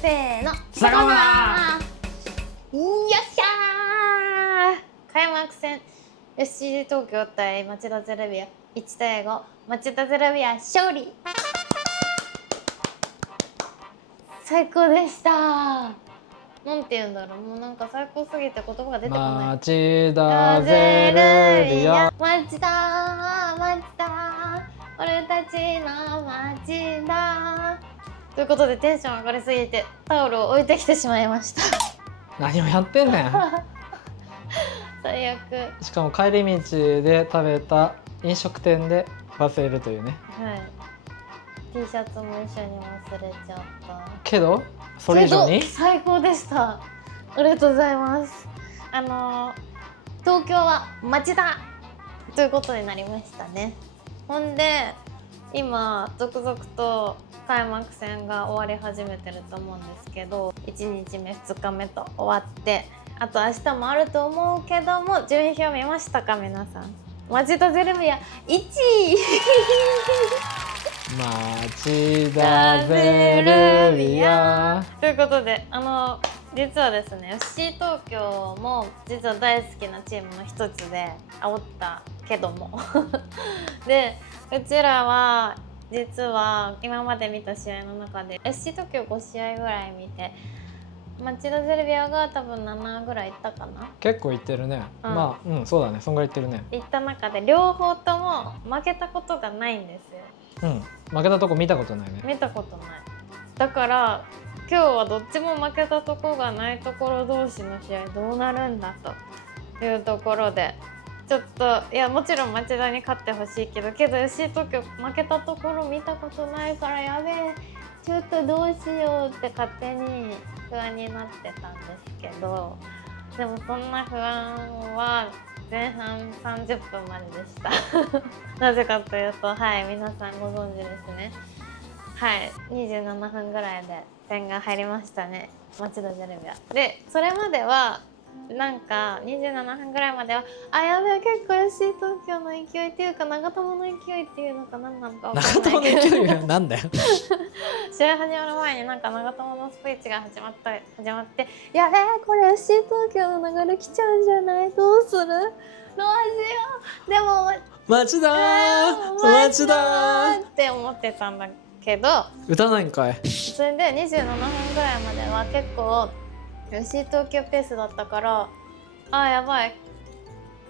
せーの、さようなら。よっしゃー。開幕戦 FC 東京対町田ゼルビア1対5、町田ゼルビア勝利。最高でした。なんて言うんだろう、もうなんか最高すぎて言葉が出てこない。町田ゼルビア。町田町田俺たちの町田ということで、テンション上がりすぎてタオルを置いてきてしまいました。何をやってんねん。最悪。しかも帰り道で食べた飲食店で忘れるというね。はい。T シャツも一緒に忘れちゃった。けどそれ以上に最高でした。ありがとうございます。東京は町田ということになりましたね。ほんで今続々と開幕戦が終わり始めてると思うんですけど、1日目2日目と終わって、あと明日もあると思うけども、順位表見ましたか皆さん。町田ゼルビア1位町田ゼルビアということで、実はですね FC 東京も実は大好きなチームの一つで煽ったけどもでうちらは実は今まで見た試合の中で FC 東京5試合ぐらい見て、町田ゼルビアが多分7ぐらいいったかな。結構いってるね、まあそうだね、そんぐらいいってるね。いった中で両方とも負けたことがないんですよ。負けたとこ見たことないね。見たことない。だから今日はどっちも負けたとこがないところ同士の試合どうなるんだというところで、ちょっといやもちろん町田に勝ってほしいけど FC 東京負けたところ見たことないからやべえちょっとどうしようって勝手に不安になってたんですけど、でもそんな不安は前半30分まででしたなぜかというと、はい皆さんご存知ですね。はい27分ぐらいで点が入りましたね、町田ゼルビアで。それまではなんか27分ぐらいまではやべえ結構 FC 東京の勢いっていうか長友の勢いっていうのか何なのか分かんないけど、長友の勢いなんだよ試合始まる前になんか長友のスピーチが始まってやべえこれ FC 東京の流れ来ちゃうんじゃない、どうするどうしよう、でも町田町田って思ってたんだけど、歌わないんかい。それで27分ぐらいまでは結構 FC 東京ペースだったから、やばい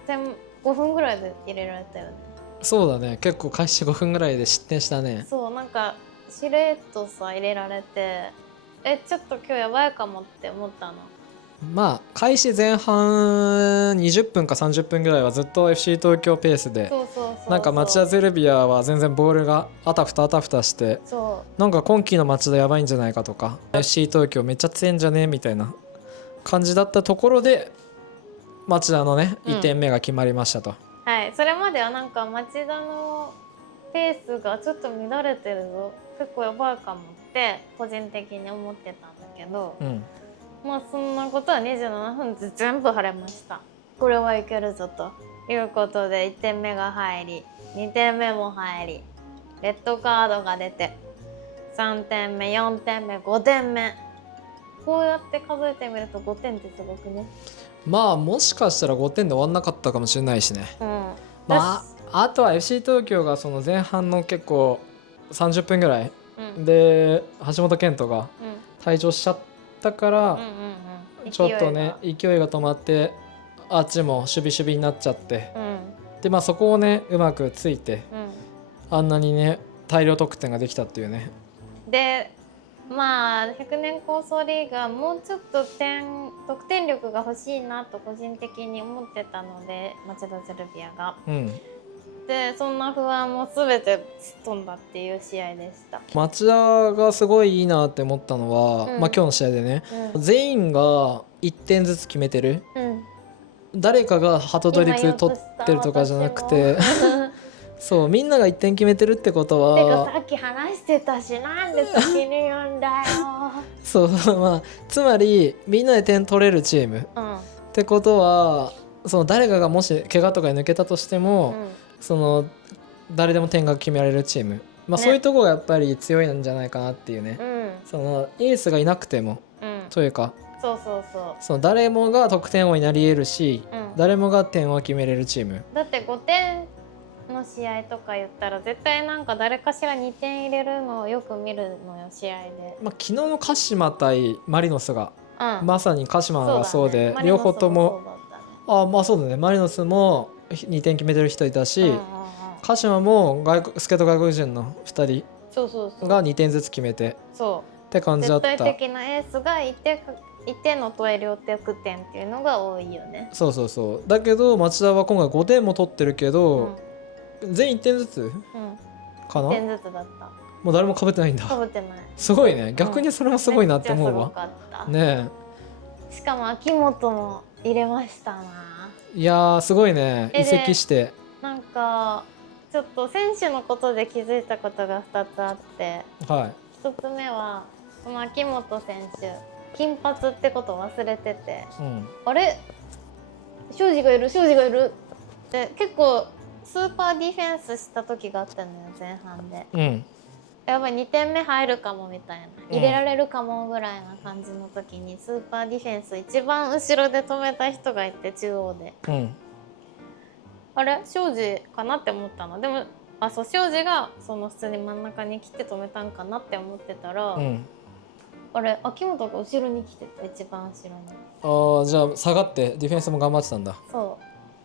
点5分ぐらいで入れられたよね。そうだね、結構開始5分ぐらいで失点したね。そうなんかしれっとさ入れられて、ちょっと今日やばいかもって思ったの。まあ開始前半20分か30分ぐらいはずっと FC 東京ペースで、なんか町田ゼルビアは全然ボールがあたふたあたふたして、なんか今季の町田やばいんじゃないかとか FC 東京めっちゃ強いんじゃねみたいな感じだったところで町田のね1点目が決まりましたと。はい、それまではなんか町田のペースがちょっと乱れてるぞ、結構やばいかもって個人的に思ってたんだけど、まあそんなことは27分で全部晴れました。これはいけるぞということで1点目が入り2点目も入りレッドカードが出て3点目4点目5点目、こうやって数えてみると5点ってすごくね。まあもしかしたら5点で終わんなかったかもしれないしね。まああとは FC 東京がその前半の結構30分ぐらいで橋本健人が退場しちゃったから、ちょっとね勢いが止まってあっちも守備になっちゃって、でまあそこをねうまくついて、あんなにね大量得点ができたっていうね。でまあ100年構想リーグはもうちょっと得点力が欲しいなと個人的に思ってたので、町田ゼルビアが、でそんな不安も全てすっ飛んだっていう試合でした。町田がすごいいいなって思ったのは、まあ今日の試合でね、全員が1点ずつ決めてる、誰かがハトトリプ取ってるとかじゃなくてそうみんなが1点決めてるってことは、てかさっき話してたしなんで先に言うんだよそうまあつまりみんなで点取れるチーム、ってことはその誰かがもし怪我とかに抜けたとしても、その誰でも点が決められるチーム、まあそういうところがやっぱり強いんじゃないかなっていうね。そのエースがいなくてもというか、そうそうそう、その誰もが得点王になり得るし、うん、誰もが点を決めれるチーム。だって5点の試合とか言ったら絶対なんか誰かしら2点入れるのをよく見るのよ、試合で。まあ、昨日の鹿島対マリノスが、うん、まさに鹿島がそうで、だね、両方ともマリノスそうだったね。あまあそうだね、マリノスも2点決めてる人いたし、うんうんうん、鹿島も助っ人外国人の2そうそうそう人が2点ずつ決めてそうって感じだった。絶対的なエースがいてのトイレ得点っていうのが多いよね。そうそうそう。だけど町田は今回5点も取ってるけど、全員1点ずつかな、1点ずつだった。もう誰も被ってないんだ。被ってない。すごいね、逆にそれはすごいなって思うわ。めっちゃすごかったねしかも秋元も入れましたな。え、いやーすごいね、移籍して。なんかちょっと選手のことで気づいたことが2つあって、は1つ目はその秋元選手金髪ってことを忘れてて、い、うん、あれ庄司がいるって結構スーパーディフェンスした時があったのよ、前半で。うん、やばい2点目入るかもみたいな、入れられるかもぐらいな感じの時にスーパーディフェンス一番後ろで止めた人がいて、中央で、うん、あれ庄司かなって思ったの。でもそう、庄司がその普通に真ん中に来て止めたんかなって思ってたら、うん、あれ秋元が後ろに来てて、一番後ろに。ああ、じゃあ下がってディフェンスも頑張ってたんだ。そう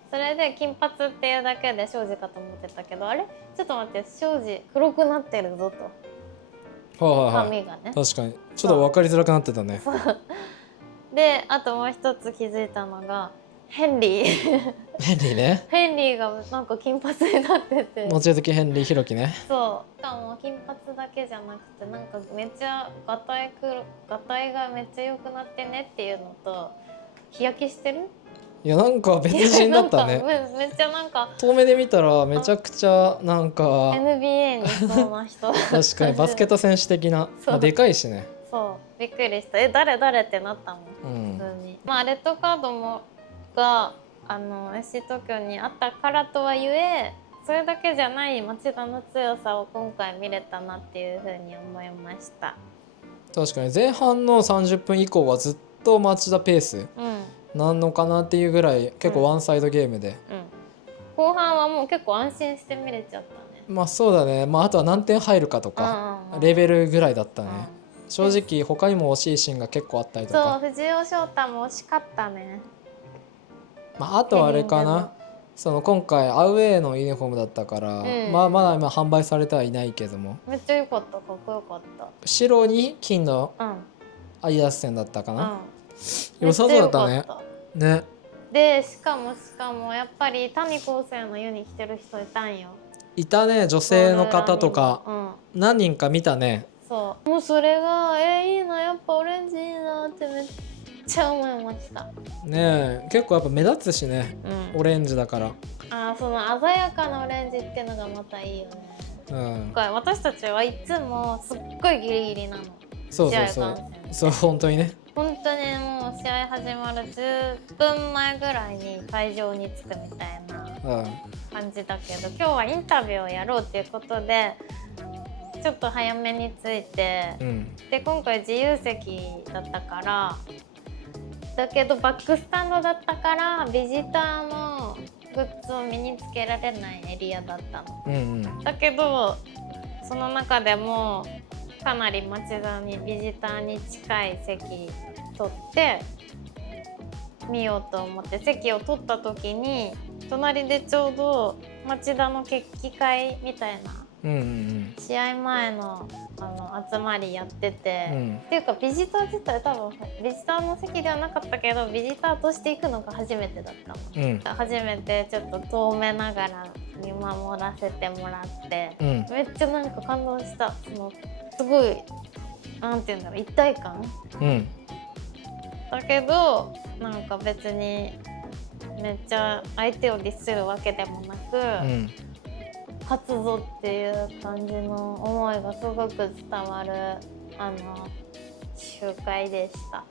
それで金髪っていうだけで庄司かと思ってたけど、あれちょっと待って、庄司黒くなってるぞと、はいはいはい、髪がね。確かにちょっと分かりづらくなってたね。であともう一つ気づいたのがヘンリーヘンリーね。ヘンリーがなんか金髪になってて、望月ヘンリー弘樹ね。そうしかも金髪だけじゃなくて、なんかめっちゃガタイがめっちゃ良くなってねっていうのと、日焼けしてる。いやなんか別人だったね。めっちゃなんか遠目で見たらめちゃくちゃなんか NBA にいそうな人確かにバスケット選手的な、まあ、でかいしね。そうびっくりした。誰ってなったもん、普通に。まあレッドカードもがFC 東京にあったからとはいえ、それだけじゃない町田の強さを今回見れたなっていうふうに思いました。確かに前半の30分以降はずっと町田ペースなんのかなっていうぐらい結構ワンサイドゲームで、後半はもう結構安心して見れちゃったね。まあそうだね、まあ、あとは何点入るかとか、レベルぐらいだったね、正直他にも惜しいシーンが結構あったりとか。そう、藤尾翔太も惜しかったね。まあ、あとはあれかな、その今回アウェーのユニフォームだったから、まあまだ今販売されてはいないけども、めっちゃ良かった、かっこよかった。白に金のアディダス戦だったかな、良さそうだったね。ね。でしかもやっぱり谷高生のユニ着てる人いたんよ。いたね、女性の方とか、何人か見たね。そうもうそれがいいな、やっぱオレンジいいなってめっちゃ思いましたね。え結構やっぱ目立つしね、オレンジだから。その鮮やかなオレンジっていうのがまたいいよね。私たちはいつもすっごいギリギリなの。そう本当にね。本当にもう試合始まる10分前ぐらいに会場に着くみたいな感じだけど、今日はインタビューをやろうっていうことでちょっと早めに着いて、で今回自由席だったからだけどバックスタンドだったからビジターのグッズを身につけられないエリアだったの、だけどその中でもかなり町田にビジターに近い席取って見ようと思って席を取った時に、隣でちょうど町田の決起会みたいな、試合前の集まりやってて、っていうかビジター自体多分ビジターの席ではなかったけどビジターとして行くのが初めてだったの、初めてちょっと遠目ながら見守らせてもらって、めっちゃなんか感動した。そのすごいなんていうんだろう、一体感、だけどなんか別にめっちゃ相手をディスるわけでもなく、勝つぞっていう感じの思いがすごく伝わる集会でした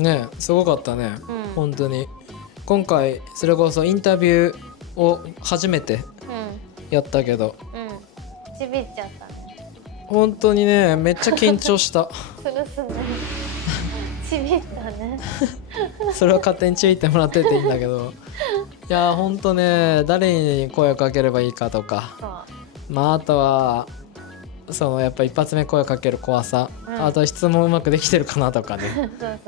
ね。すごかったね、本当に。今回それこそインタビューを初めてやったけど、ちびっちゃったね。本当にねめっちゃ緊張したするすねちびったねそれは勝手に注意ってもらってていいんだけどいや本当ね誰に声をかければいいかとか、まああとはそのやっぱ一発目声をかける怖さ、あと質問うまくできてるかなとかねそう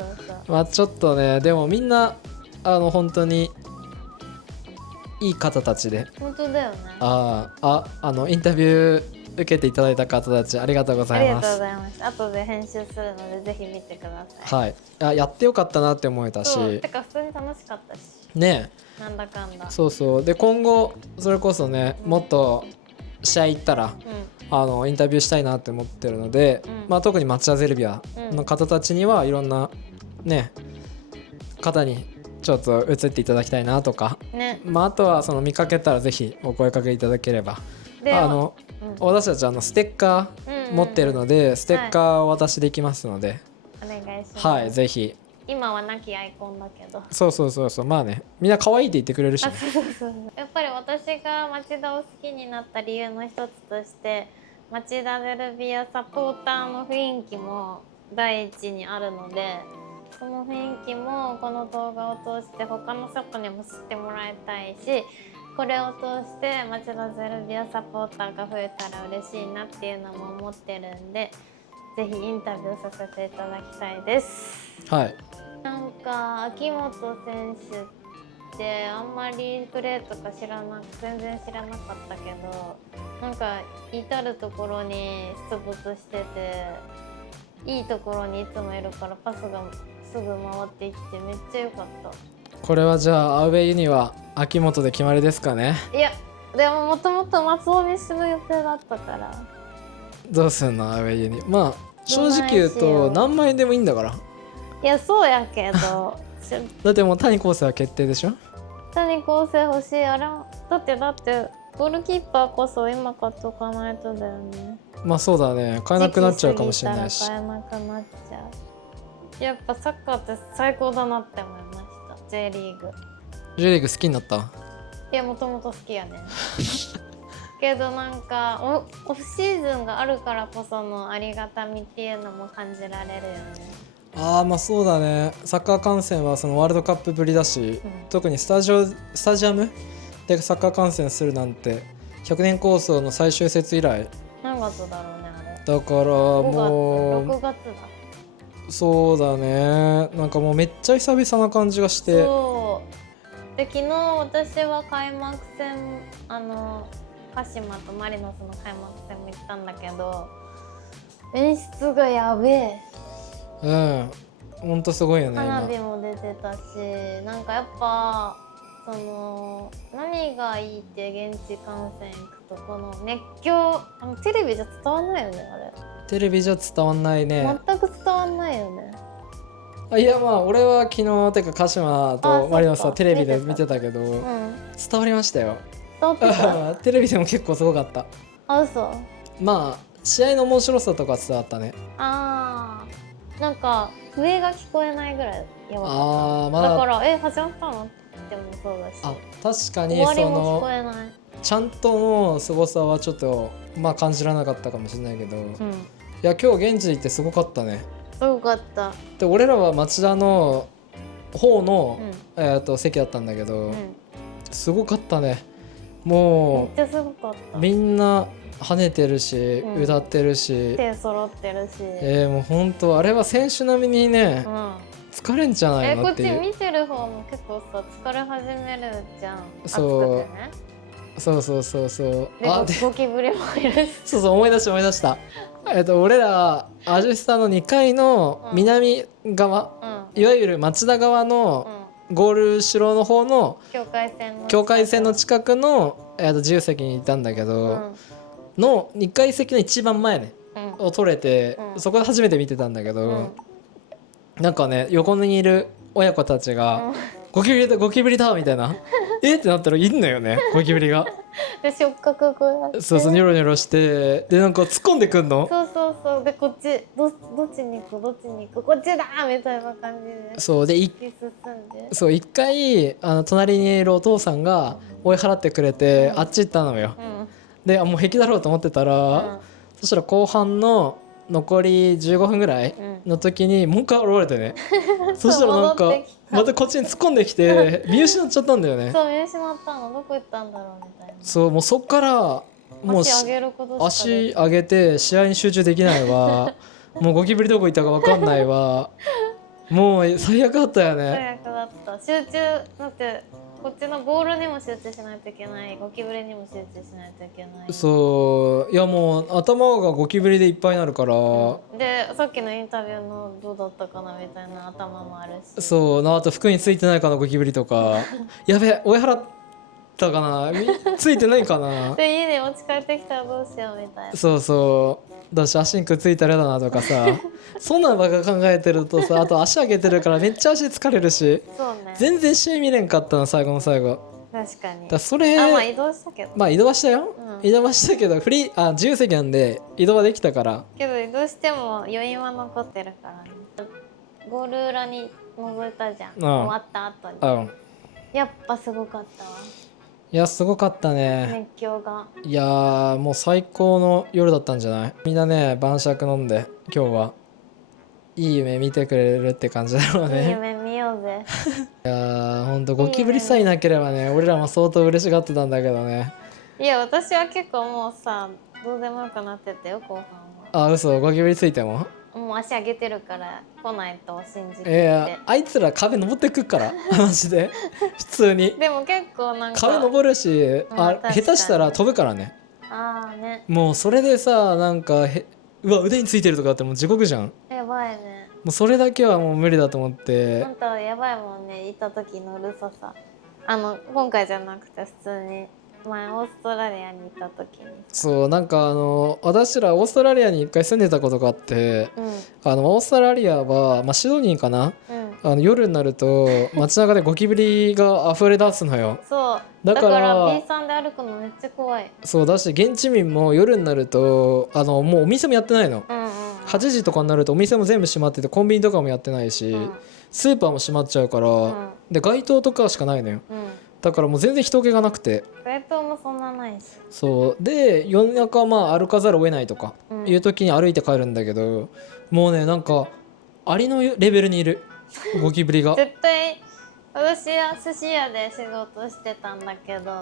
まあちょっとねでもみんな本当にいい方たちで、本当だよね。インタビュー受けていただいた方たちありがとうございます。ありがとうございます。後で編集するのでぜひ見てください。はい、やってよかったなって思えたそうしてか普通に楽しかったしねなんだかんだ。そうそうで今後それこそねもっと試合行ったらインタビューしたいなって思ってるので、まあ、特に町田ゼルビアの方たちにはいろんなね方にちょっと移っていただきたいなとか、ね、まあ、あとはその見かけたらぜひお声かけいただければ私たちステッカー持ってるので、ステッカーをお渡しできますので、お願いします。はい、ぜひ。今はなきアイコンだけどそうまあねみんな可愛いって言ってくれるし、ね、そうやっぱり私が町田を好きになった理由の一つとして町田ゼルビアサポーターの雰囲気も第一にあるので、その雰囲気もこの動画を通して他の人にも知ってもらいたいし、これを通して町田ゼルビアサポーターが増えたら嬉しいなっていうのも思ってるんで、ぜひインタビューさせていただきたいです。はい。なんか秋元選手ってあんまりプレーとか全然知らなかったけど、なんか至る所に出没してていいところにいつもいるからパスがすぐ回ってきてめっちゃ良かった。これはじゃあアウェイユニは秋元で決まりですかね。いやでももともと松尾にする予定だったから。どうすんのアウェイユニ。まあ正直言うと何枚でもいいんだから。いやそうやけどだってもう谷晃生は決定でしょ。谷晃生欲しい。あれだってゴールキーパーこそ今買っとかないとだよね。まあそうだね、買えなくなっちゃうかもしれないし。買えなくなっちゃう。やっぱサッカーって最高だなって思いました。 J リーグ J リーグ好きになった？いやもともと好きやねけどなんかオフシーズンがあるからこそのありがたみっていうのも感じられるよね。まあそうだね。サッカー観戦はそのワールドカップぶりだし、特にスタジアムでサッカー観戦するなんて100年構想の最終節以来。何月だろうねあれ。だからもう6月だ。そうだね、なんかもうめっちゃ久々な感じがして。そうで昨日私は開幕戦鹿島とマリノスの開幕戦も行ったんだけど演出がやべえ。ほんとすごいよね。花火も出てたし、なんかやっぱ何がいいって現地観戦行くとこの熱狂テレビじゃ伝わんないよねあれ。テレビじゃ伝わんないね。全く伝わんないよね。いやまあ俺は昨日てか鹿島とマリノスはテレビで見てたけど、伝わりましたよ。伝わってたテレビでも結構すごかった。嘘。まあ試合の面白さとか伝わったね。なんか笛が聞こえないぐらいやばかった。だから始まったのってもそうだし、確かに終わりも聞こえない。ちゃんとの凄さはちょっと感じられなかったかもしれないけど、いや今日現地行ってすごかったね。すごかった。で俺らは町田の方の、席だったんだけど、すごかったね。もうめっちゃすごかった。みんな跳ねてるし、歌ってるし、手揃ってるし、もう本当あれは選手並みにね、疲れんじゃないのっていう。こっち見てる方も結構さ疲れ始めるじゃん。そう暑くてね。そうでゴキブリもいるし。そう思い出した。俺らアジスタの2階の南側、いわゆる町田側のゴール後ろの方の境界線の近くの自由席にいたんだけど、の2階席の一番前ね、を取れて、そこで初めて見てたんだけど、なんかね横にいる親子たちが、ゴキブリだみたいなってなったらいんのよねゴキブリが。で触覚こうやって、そうニョロニョロしてでなんか突っ込んでくんの。そうでこっちどっちに行くこっちだみたいな感じで。そうで一回隣にいるお父さんが追い払ってくれて、あっち行ったのよ。でもう平気だろうと思ってたら、そそしたら後半の残り15分ぐらいの時にもう一回現れてね、そしたらなんかまたこっちに突っ込んできて見失っちゃったんだよね。そう見失ったの、どこ行ったんだろうみたいな。そうもうそっからもう足上げることしか足上げて試合に集中できないわもうゴキブリどこ行ったか分かんないわもう最悪だったよ最ね。悪だった。集中だってこっちのボールにも集中しないといけない、ゴキブリにも集中しないといけない。そういやもう頭がゴキブリでいっぱいになるから、でさっきのインタビューのどうだったかなみたいな頭もあるし、そうなあと服についてないかなゴキブリとかやべ追い払ったかなついてないかなで家に持ち帰ってきたらどうしようみたいな。そうそうだし足にくっついたら嫌だなとかさそんなのばっか考えてるとさ、あと足上げてるからめっちゃ足疲れるし、そうね、全然試合見れんかったの最後の最後。確かに。だそれまあ移動したけど、まあ移動はしたよ、うん移動はしたけど自由席なんで移動はできたから。けど移動しても余韻は残ってるからね。ゴール裏に覗いたじゃん、終わった後に。うんやっぱすごかったわ、いやすごかったね。熱狂が。いやーもう最高の夜だったんじゃない。みんなね晩酌飲んで今日はいい夢見てくれるって感じだろうね。いい夢見ようぜいやーほんとゴキブリさえいなければね俺らも相当嬉しがってたんだけどね。いや私は結構もうさどうでもよくなってたよ後半は。あ嘘ゴキブリついてももう足上げてるから来ないと信じてて。あいつら壁登ってくっからマジで普通にでも結構なんか壁登るし確かに下手したら飛ぶからね。ああね、もうそれでさなんかうわ腕についてるとかってもう地獄じゃん。もやばいね。うそれだけはもう無理だと思ってあんたやばいもんね、いた時のるささ。今回じゃなくて普通に前オーストラリアにいた時に。そうなんか私らオーストラリアに一回住んでたことがあって、うんオーストラリアは、シドニーかな、うん、夜になると街中でゴキブリが溢れ出すのよ。そうだから B さんで歩くのめっちゃ怖い。そうだし現地民も夜になるともうお店もやってないの。うんうん、 8時とかになるとお店も全部閉まっててコンビニとかもやってないし、うんスーパーも閉まっちゃうから、うんで街灯とかしかないのよ。うん、だからもう全然人気がなくて、街灯もそんなないし。そうで夜中歩かざるを得ないとかうんいう時に歩いて帰るんだけど、もうねなんかアリのレベルにいるゴキブリが絶対私は寿司屋で仕事してたんだけど、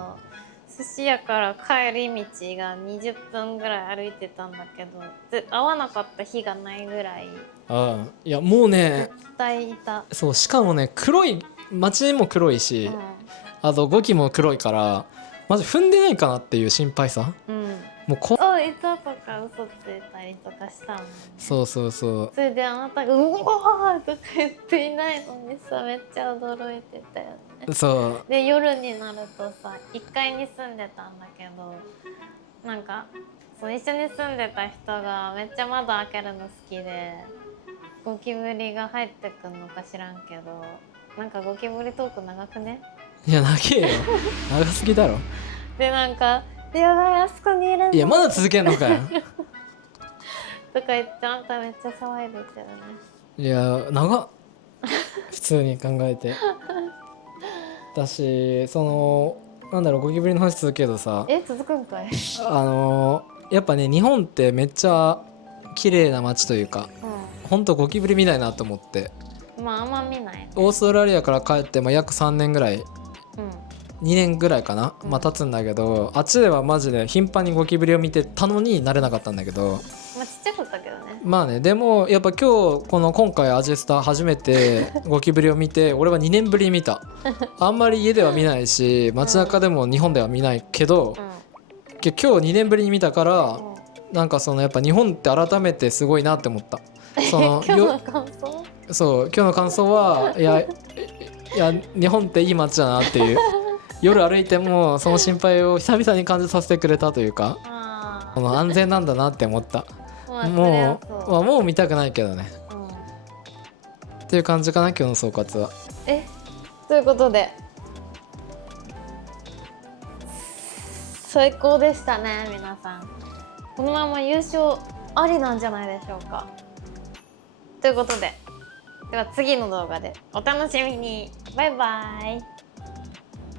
寿司屋から帰り道が20分ぐらい歩いてたんだけど、会わなかった日がないぐらいいやもうね絶対いた。そうしかもね黒い街も黒いし、あとゴキも黒いからマジ踏んでないかなっていう心配さ。うんもうあ、いたとか嘘ついたりとかしたもんね。そうそうそうそれであなたが「うわー!」とか言っていないのにさ、めっちゃ驚いてたよね。そうで夜になるとさ、1階に住んでたんだけど、なんかその一緒に住んでた人がめっちゃ窓開けるの好きで、ゴキブリが入ってくんのか知らんけど、なんかゴキブリトーク長くね。いや長えよ長すぎだろ。でなんか「やばいあそこにいるんだ」いやまだ続けんのかよとか言ってあんためっちゃ騒いでたよね。いや長っ普通に考えてだしなんだろうゴキブリの話続くけどさ、続くんかいやっぱね日本ってめっちゃ綺麗な街というか、ほんとゴキブリ見ないなと思って、まああんま見ないね。オーストラリアから帰って、約3年ぐらいうん2年ぐらいかな、経つんだけど、あっちではマジで頻繁にゴキブリを見てたのに慣れなかったんだけど、まあちっちゃかったけどね。まあねでもやっぱ今回アジェスタ初めてゴキブリを見て俺は2年ぶりに見た。あんまり家では見ないし街中でも日本では見ないけど、今日2年ぶりに見たからなんかやっぱ日本って改めてすごいなって思った。今日の感想？そう今日の感想はいや日本っていい街だなっていう夜歩いてもその心配を久々に感じさせてくれたというか、安全なんだなって思った。もう見たくないけどね、っていう感じかな今日の総括は。ということで最高でしたね皆さん。このまま優勝ありなんじゃないでしょうか。ということでは次の動画でお楽しみに。バイバイ。